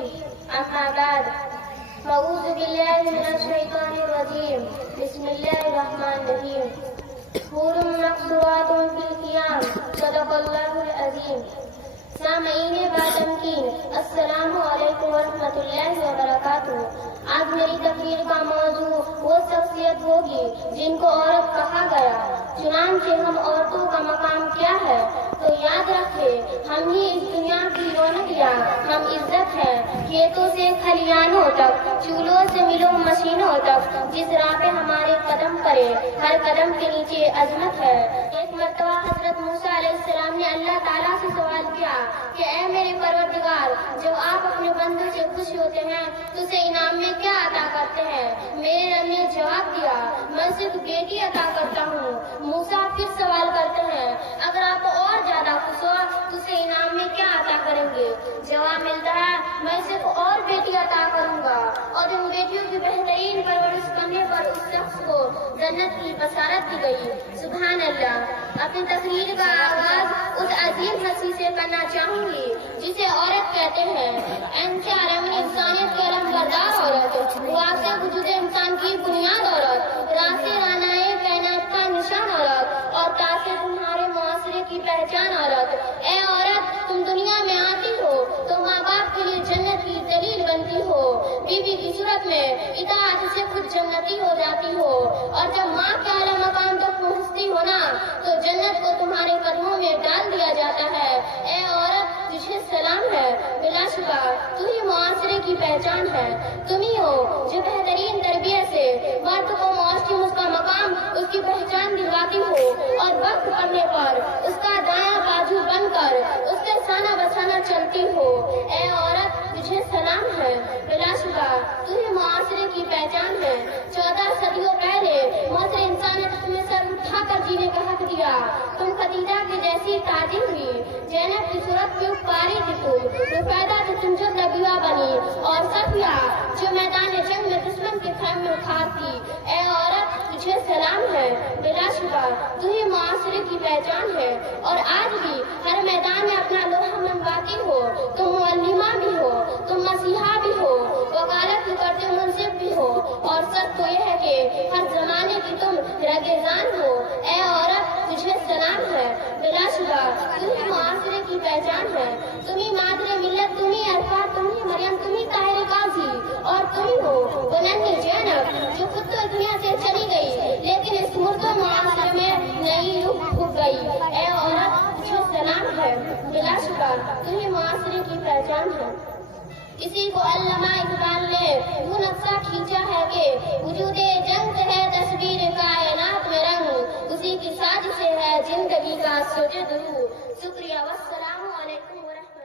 الرجيم أما بعد أعوذ بالله من الشيطان الرجيم بسم الله الرحمن الرحيم حور مقصورات في الخيام صدق الله العظيم. سامعین باتمکین السلام علیکم ورحمۃ اللہ وبرکاتہ. آج میری تقریر کا موضوع وہ شخصیت ہوگی جن کو عورت کہا گیا. چنانچہ ہم عورتوں کا مقام کیا ہے تو یاد رکھے ہم ہی اس دنیا کی رونق یا ہم عزت ہے. کھیتوں سے کھلیانوں تک، چولہوں سے ملوں مشینوں تک، جس راہ پہ ہمارے قدم پڑے ہر قدم کے نیچے عظمت ہے. ایک مرتبہ حضرت موسیٰ علیہ السلام نے اللہ تعالیٰ سے سوال کیا کہ اے میرے پروردگار، جب آپ اپنے بندوں سے خوش ہوتے ہیں تو اسے انعام میں کیا عطا کرتے ہیں؟ میرے رب نے جواب دیا، میں صرف بیٹی عطا کرتا ہوں. موسیٰ پھر سوال کرتے ہیں، اگر آپ اور زیادہ خوش ہو تو اسے انعام میں کیا عطا کریں گے؟ جواب ملتا ہے، میں صرف اور بیٹی عطا کروں گا. اور ان بیٹیوں کی بہترین پرورش کرنے پر اس شخص کو جنت کی بشارت دی گئی. سبحان اللہ. اپنی تقریر کا آغاز اس عظیم ہستی سے کرنا چاہوں گی جسے عورت کہتے ہیں. عالمین انسانیت کی علمبردار عورت، واقع وجود انسان کی بنیاد عورت، راستے رانائے کائنات کا نشان عورت، اور تاکہ تمہارے معاشرے کی پہچان عورت. اے عورت، تم دنیا میں آتی ہو تو ماں باپ کے لیے جنت کی دلیل بنتی ہو. بیوی کی صورت میں اطاعت سے خود جنتی ہو جاتی ہو، اور جب ماں کے اعلیٰ مقام تک پہنچتی ہو نا تو جنت کو تمہارے قدموں میں ڈال دیا جاتا ہے. اے عورت، تجھے سلام ہے. بلا شبہ تو ہی معاشرے کی پہچان ہے. تم ہی ہو جو بہترین تربیت سے مرد کو معاشرے میں اس کا مقام، اس کی پہچان دلواتی ہو، اور وقت پڑنے پر اس کا دایاں بازو بن کر اس کے سانہ بسانہ چلتی ہو. اے عورت، تجھے سلام ہے. بلا شبہ تو ہی معاشرے کی پہچان ہے. 14 صدیوں پہلے معاشرے انسانیت تمہیں سر اٹھا کر جینے کا حق دیا. تم خدیجہ کے جیسی تاجر ہوئی، زینب کی صورت میں پاری تھی تم، رفیدہ سے تم جو نبیہ بنی، اور صفیہ جو میدان جنگ میں دشمن کے خیمے میں خار تھی. اے عورت، تجھے سلام ہے. بلا شبہ تو ہی معاشرے کی پہچان ہے، اور آج بھی ہر میدان میں اپنا لوہا منواتی ہو. تم معلمہ بھی ہو، تم مسیحا بھی ہو، وکالت کرتے منصف بھی ہو، اور سچ تو یہ ہے کہ ہر زمانے کی تم رگزان ہو. اے عورت، تجھے سلام ہے. بلا شبہ تم ہی معاشرے کی پہچان ہے. تم ہی مادر ملت، تم ہی عرفات، تم ہی مریم، تم ہی طاہر قاضی، اور تم ہی ہو وہ ننھی زینب جو خود تو دنیا سے چلی گئی لیکن اس مردہ معاشرے میں نئی روح پھوٹ گئی. اے عورت، تجھے سلام ہے. بلا شبہ تم ہی معاشرے کی پہچان ہے. اسی کو علامہ اقبال نے وہ نقشہ کھینچا ہے کہ وجود جنگ سے ہے تصویر کائنات میں رنگ، اسی کی ساز سے ہے زندگی کا سجد روح. شکریہ. والسلام علیکم ورحمۃ اللہ.